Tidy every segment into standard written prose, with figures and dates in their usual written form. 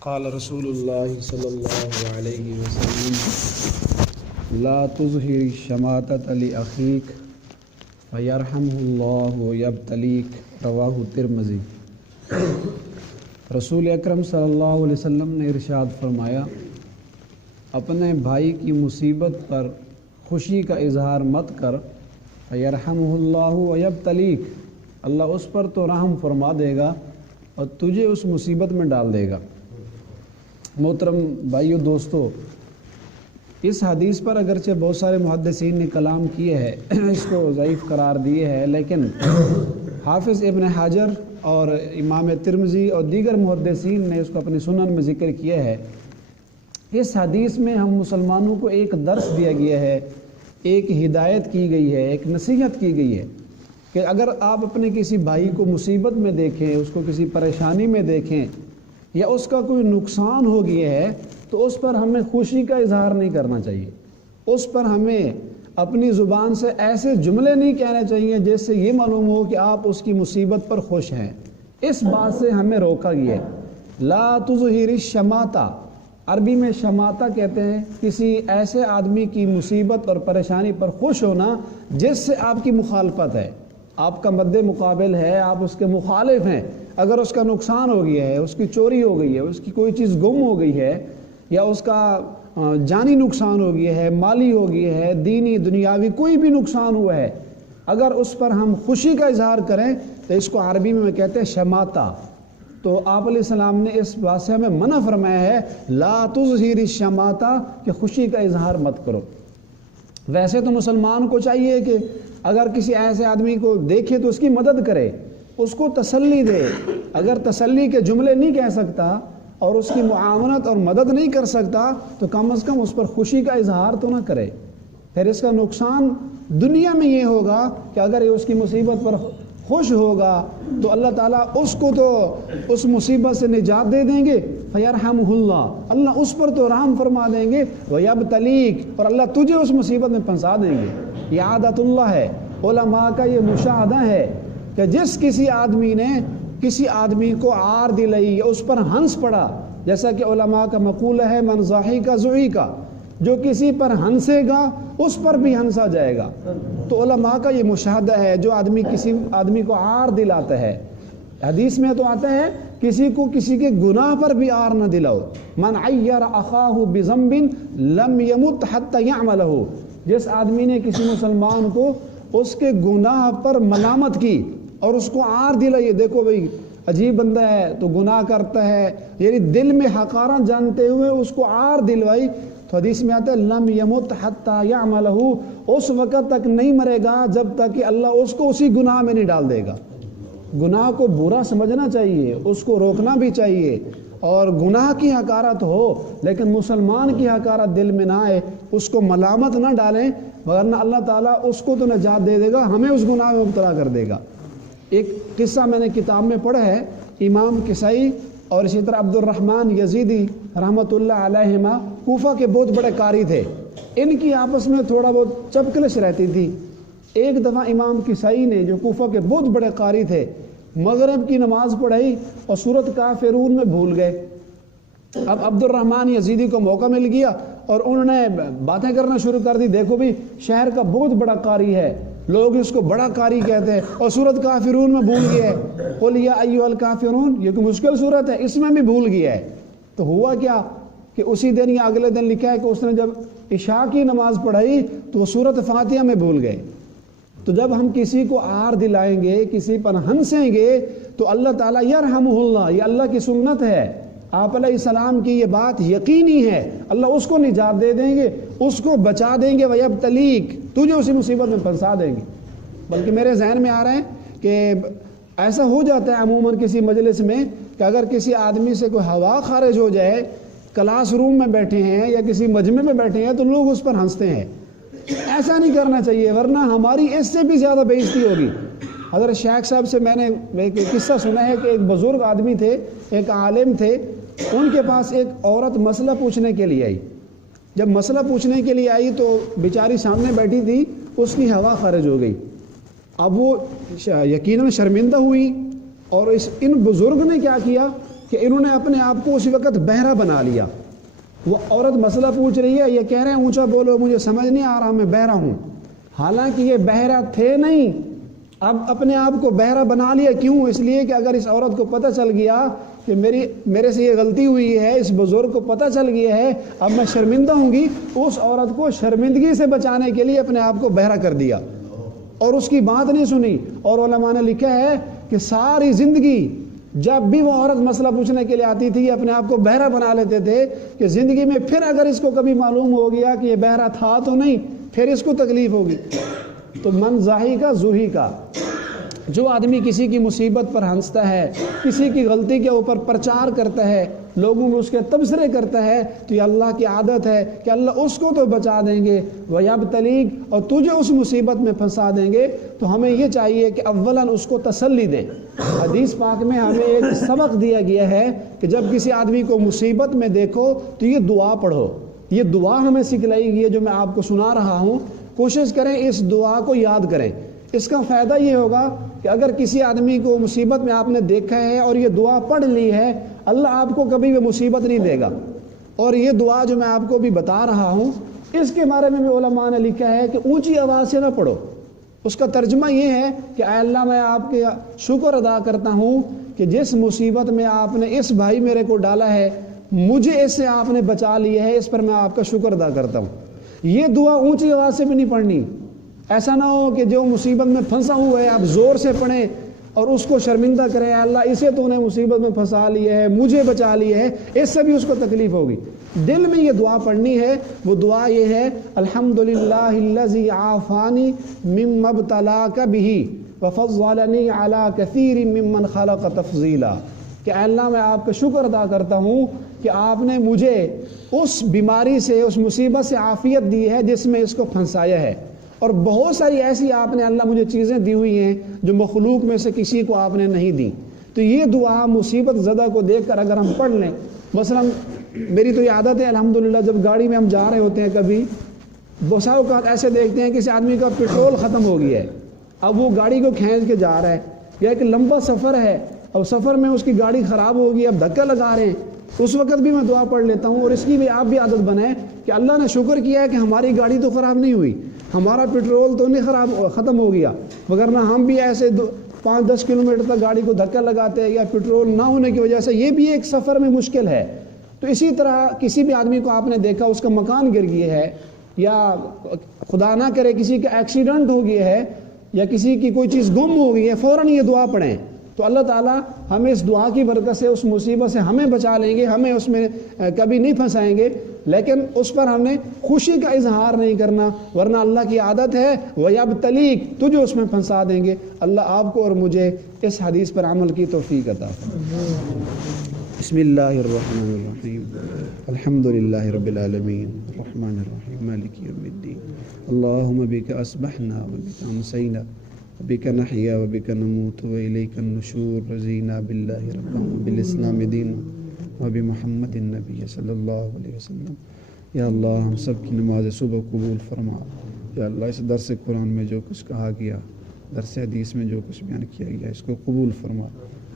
قال رسول اللہ صلی اللہ علیہ وسلم لا تظہر الشماتۃ لأخیک ویرحمہ اللہ ویبتلیک، رواہ ترمذی۔ رسول اکرم صلی اللہ علیہ وسلم نے ارشاد فرمایا، اپنے بھائی کی مصیبت پر خوشی کا اظہار مت کر، ویرحمہ اللہ ویبتلیک، اللہ اس پر تو رحم فرما دے گا اور تجھے اس مصیبت میں ڈال دے گا۔ محترم بھائیو دوستو، اس حدیث پر اگرچہ بہت سارے محدثین نے کلام کیے ہیں، اس کو ضعیف قرار دیے ہیں، لیکن حافظ ابن حجر اور امام ترمذی اور دیگر محدثین نے اس کو اپنی سنن میں ذکر کیا ہے۔ اس حدیث میں ہم مسلمانوں کو ایک درس دیا گیا ہے، ایک ہدایت کی گئی ہے، ایک نصیحت کی گئی ہے کہ اگر آپ اپنے کسی بھائی کو مصیبت میں دیکھیں، اس کو کسی پریشانی میں دیکھیں یا اس کا کوئی نقصان ہو گیا ہے تو اس پر ہمیں خوشی کا اظہار نہیں کرنا چاہیے، اس پر ہمیں اپنی زبان سے ایسے جملے نہیں کہنے چاہیے جس سے یہ معلوم ہو کہ آپ اس کی مصیبت پر خوش ہیں۔ اس بات سے ہمیں روکا گیا ہے۔ لا تظہر الشماتہ، عربی میں شماتہ کہتے ہیں کسی ایسے آدمی کی مصیبت اور پریشانی پر خوش ہونا جس سے آپ کی مخالفت ہے، آپ کا مد مقابل ہے، آپ اس کے مخالف ہیں۔ اگر اس کا نقصان ہو گیا ہے، اس کی چوری ہو گئی ہے، اس کی کوئی چیز گم ہو گئی ہے، یا اس کا جانی نقصان ہو گیا ہے، مالی ہو گیا ہے، دینی دنیاوی کوئی بھی نقصان ہوا ہے، اگر اس پر ہم خوشی کا اظہار کریں تو اس کو عربی میں کہتے ہیں شماتہ۔ تو آپ علیہ السلام نے اس بات سے ہمیں منع فرمایا ہے، لا تظہر الشماتہ، کہ خوشی کا اظہار مت کرو۔ ویسے تو مسلمان کو چاہیے کہ اگر کسی ایسے آدمی کو دیکھے تو اس کی مدد کرے، اس کو تسلی دے۔ اگر تسلی کے جملے نہیں کہہ سکتا اور اس کی معاونت اور مدد نہیں کر سکتا تو کم از کم اس پر خوشی کا اظہار تو نہ کرے۔ پھر اس کا نقصان دنیا میں یہ ہوگا کہ اگر یہ اس کی مصیبت پر خوش ہوگا تو اللہ تعالیٰ اس کو تو اس مصیبت سے نجات دے دیں گے، فیرحمہ اللہ، اللہ اس پر تو رحم فرما دیں گے، ویبتلیک، اور اللہ تجھے اس مصیبت میں پھنسا دیں گے۔ یہ عادت اللہ ہے، علماء کا یہ مشاہدہ ہے کہ جس کسی آدمی نے کسی آدمی کو عار دلائی یا اس پر ہنس پڑا، جیسا کہ علماء کا مقولہ ہے من ضحک ضحک، جو کسی پر ہنسے گا اس پر بھی ہنسا جائے گا۔ تو علماء کا یہ مشاہدہ ہے، جو آدمی کسی آدمی کو عار دلاتا ہے، حدیث میں تو آتا ہے کسی کو کسی کے گناہ پر بھی عار نہ دلاؤ، من عیر اخاہ بذنب لم یمت حتی یعملہ، جس آدمی نے کسی مسلمان کو اس کے گناہ پر ملامت کی اور اس کو عار دلائی، دیکھو بھئی عجیب بندہ ہے تو گناہ کرتا ہے، یعنی دل میں حقارت جانتے ہوئے اس کو عار دلوائی، تو حدیث میں آتا ہے لم یمت حتی یعملہ، اس وقت تک نہیں مرے گا جب تک کہ اللہ اس کو اسی گناہ میں نہیں ڈال دے گا۔ گناہ کو برا سمجھنا چاہیے، اس کو روکنا بھی چاہیے، اور گناہ کی حقارت ہو لیکن مسلمان کی حقارت دل میں نہ آئے، اس کو ملامت نہ ڈالیں، ورنہ اللہ تعالیٰ اس کو تو نجات دے دے گا، ہمیں اس گناہ میں مبتلا کر دے گا۔ ایک قصہ میں نے کتاب میں پڑھا ہے، امام کسائی اور اسی طرح عبد الرحمن یزیدی رحمۃ اللہ علیہما کوفہ کے بہت بڑے قاری تھے، ان کی آپس میں تھوڑا بہت چپکلش رہتی تھی۔ ایک دفعہ امام کسائی نے، جو کوفہ کے بہت بڑے قاری تھے، مغرب کی نماز پڑھائی اور سورۃ کافرون میں بھول گئے۔ اب عبد الرحمن یزیدی کو موقع مل گیا اور انہوں نے باتیں کرنا شروع کر دی، دیکھو بھی شہر کا بہت بڑا قاری ہے، لوگ اس کو بڑا قاری کہتے ہیں، اور سورۃ کافرون میں بھول گیا ہے، قل یا ایھا الکافرون، یہ کوئی مشکل سورت ہے، اس میں بھی بھول گیا ہے۔ تو ہوا کیا کہ اسی دن یا اگلے دن لکھا ہے کہ اس نے جب عشاء کی نماز پڑھائی تو وہ سورۃ فاتحہ میں بھول گئے۔ تو جب ہم کسی کو عار دلائیں گے، کسی پر ہنسیں گے تو اللہ تعالیٰ یرحمہ اللہ، یہ اللہ کی سنت ہے، آپ علیہ السلام کی یہ بات یقینی ہے، اللہ اس کو نجات دے دیں گے، اس کو بچا دیں گے، ویبتلیک، تجھے اسی مصیبت میں پھنسا دیں گے۔ بلکہ میرے ذہن میں آ رہے ہیں کہ ایسا ہو جاتا ہے عموماً کسی مجلس میں کہ اگر کسی آدمی سے کوئی ہوا خارج ہو جائے، کلاس روم میں بیٹھے ہیں یا کسی مجمع میں بیٹھے ہیں تو لوگ اس پر ہنستے ہیں۔ ایسا نہیں کرنا چاہیے، ورنہ ہماری اس سے بھی زیادہ بے عزتی ہوگی۔ حضرت شیخ صاحب سے میں نے ایک قصہ سنا ہے کہ ایک بزرگ آدمی تھے، ایک عالم تھے، ان کے پاس ایک عورت مسئلہ پوچھنے کے لیے آئی۔ جب مسئلہ پوچھنے کے لیے آئی تو بیچاری سامنے بیٹھی تھی، اس کی ہوا خارج ہو گئی۔ اب وہ یقیناً شرمندہ ہوئی اور ان بزرگ نے کیا کیا کہ انہوں نے اپنے آپ کو اسی وقت بہرا بنا لیا. وہ عورت مسئلہ پوچھ رہی ہے، یہ کہہ رہے ہیں اونچا بولو مجھے سمجھ نہیں آ رہا میں بہرا ہوں، حالانکہ یہ بہرا تھے نہیں. اب اپنے آپ کو بہرا بنا لیا. کیوں؟ اس لیے کہ اگر اس عورت کو پتہ چل گیا کہ میرے سے یہ غلطی ہوئی ہے، اس بزرگ کو پتہ چل گیا ہے، اب میں شرمندہ ہوں گی. اس عورت کو شرمندگی سے بچانے کے لیے اپنے آپ کو بہرا کر دیا اور اس کی بات نہیں سنی. اور علماء نے لکھا ہے کہ ساری زندگی جب بھی وہ عورت مسئلہ پوچھنے کے لیے آتی تھی اپنے آپ کو بہرا بنا لیتے تھے کہ زندگی میں پھر اگر اس کو کبھی معلوم ہو گیا کہ یہ بہرا تھا تو نہیں، پھر اس کو تکلیف ہوگی. تو من زاہی کا زوہی کا، جو آدمی کسی کی مصیبت پر ہنستا ہے، کسی کی غلطی کے اوپر پرچار کرتا ہے، لوگوں میں اس کے تبصرے کرتا ہے، تو یہ اللہ کی عادت ہے کہ اللہ اس کو تو بچا دیں گے وَيَبْتَلِيكَ، اور تجھے اس مصیبت میں پھنسا دیں گے. تو ہمیں یہ چاہیے کہ اولاً اس کو تسلی دیں. حدیث پاک میں ہمیں ایک سبق دیا گیا ہے کہ جب کسی آدمی کو مصیبت میں دیکھو تو یہ دعا پڑھو. یہ دعا ہمیں سکھلائی گئی ہے جو میں آپ کو سنا رہا ہوں. کوشش کریں اس دعا کو یاد کریں. اس کا فائدہ یہ ہوگا کہ اگر کسی آدمی کو مصیبت میں آپ نے دیکھا ہے اور یہ دعا پڑھ لی ہے، اللہ آپ کو کبھی بھی مصیبت نہیں دے گا. اور یہ دعا جو میں آپ کو بھی بتا رہا ہوں اس کے بارے میں بھی علماء نے لکھا ہے کہ اونچی آواز سے نہ پڑھو. اس کا ترجمہ یہ ہے کہ اے اللہ میں آپ کے شکر ادا کرتا ہوں کہ جس مصیبت میں آپ نے اس بھائی میرے کو ڈالا ہے، مجھے اس سے آپ نے بچا لیا ہے، اس پر میں آپ کا شکر ادا کرتا ہوں. یہ دعا اونچی آواز سے بھی نہیں پڑھنی. ایسا نہ ہو کہ جو مصیبت میں پھنسا ہوا ہے آپ زور سے پڑھیں اور اس کو شرمندہ کریں، اللہ اسے تو نے مصیبت میں پھنسا لیا ہے، مجھے بچا لیا ہے، اس سے بھی اس کو تکلیف ہوگی. دل میں یہ دعا پڑھنی ہے. وہ دعا یہ ہے الحمدللہ الذی عافانی مما ابتلاک بہ وفضلنی علی کثیر ممن خلق تفضیلا، کہ اے اللہ میں آپ کا شکر ادا کرتا ہوں کہ آپ نے مجھے اس بیماری سے، اس مصیبت سے عافیت دی ہے جس میں اس کو پھنسایا ہے، اور بہت ساری ایسی آپ نے اللہ مجھے چیزیں دی ہوئی ہیں جو مخلوق میں سے کسی کو آپ نے نہیں دی. تو یہ دعا مصیبت زدہ کو دیکھ کر اگر ہم پڑھ لیں، مثلا میری تو یہ عادت ہے الحمدللہ جب گاڑی میں ہم جا رہے ہوتے ہیں کبھی بسا اوقات ایسے دیکھتے ہیں کسی آدمی کا پیٹرول ختم ہو گیا ہے، اب وہ گاڑی کو کھینچ کے جا رہا ہے، یا ایک لمبا سفر ہے اور سفر میں اس کی گاڑی خراب ہو گئی، اب دھکا لگا رہے ہیں، اس وقت بھی میں دعا پڑھ لیتا ہوں. اور اس کی بھی آپ بھی عادت بنائیں کہ اللہ نے شکر کیا ہے کہ ہماری گاڑی تو خراب نہیں ہوئی، ہمارا پیٹرول تو نہیں ختم ہو گیا، وگرنہ ہم بھی ایسے 5-10 کلومیٹر تک گاڑی کو دھکا لگاتے ہیں یا پیٹرول نہ ہونے کی وجہ سے یہ بھی ایک سفر میں مشکل ہے. تو اسی طرح کسی بھی آدمی کو آپ نے دیکھا اس کا مکان گر گیا ہے، یا خدا نہ کرے کسی کا ایکسیڈنٹ ہو گیا ہے، یا کسی کی کوئی چیز گم ہو گئی ہے، فوراً یہ دعا پڑھیں تو اللہ تعالیٰ ہمیں اس دعا کی برکت سے اس مصیبت سے ہمیں بچا لیں گے، ہمیں اس میں کبھی نہیں پھنسائیں گے. لیکن اس پر ہم نے خوشی کا اظہار نہیں کرنا، ورنہ اللہ کی عادت ہے وَيَبْتَلِيكَ، تجھے اس میں پھنسا دیں گے. اللہ آپ کو اور مجھے اس حدیث پر عمل کی توفیق عطا فرمائے. بسم اللہ الرحمن الرحیم، الحمدللہ رب العالمین الرحمن الرحیم مالک یوم الدین، اللہم بک اصبحنا وبک امسینا وبک نحیا وبک نموت والیک النشور، رضینا باللہ ربا بالاسلام دینا وبمحمد النبی صلی اللہ علیہ وسلم. یا اللہ ہم سب کی نماز صبح قبول فرما. یا اللہ اس درس قرآن میں جو کچھ کہا گیا، درس حدیث میں جو کچھ بیان کیا گیا، اس کو قبول فرما.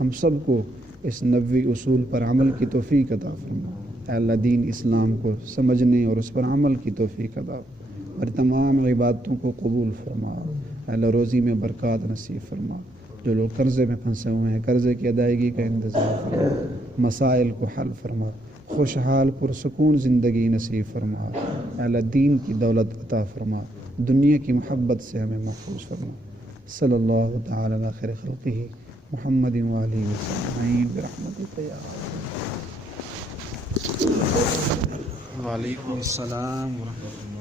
ہم سب کو اس نبوی اصول پر عمل کی توفیق عطا فرما. اے اللہ دین اسلام کو سمجھنے اور اس پر عمل کی توفیق عطا فرما، اور تمام عبادتوں کو قبول فرما. اے اللہ روزی میں برکات نصیب فرما. جو لوگ قرضے میں پھنسے ہوئے ہیں قرضے کی ادائیگی کا انتظام فرما، مسائل کو حل فرما، خوشحال پرسکون زندگی نصیب فرما. اے اللہ دین کی دولت عطا فرما، دنیا کی محبت سے ہمیں محفوظ فرما. صلی اللہ تعالی علی خیر خلقہ محمد وآلہ وسلم برحمتک یا وعلیکم السلام ورحمۃ اللہ.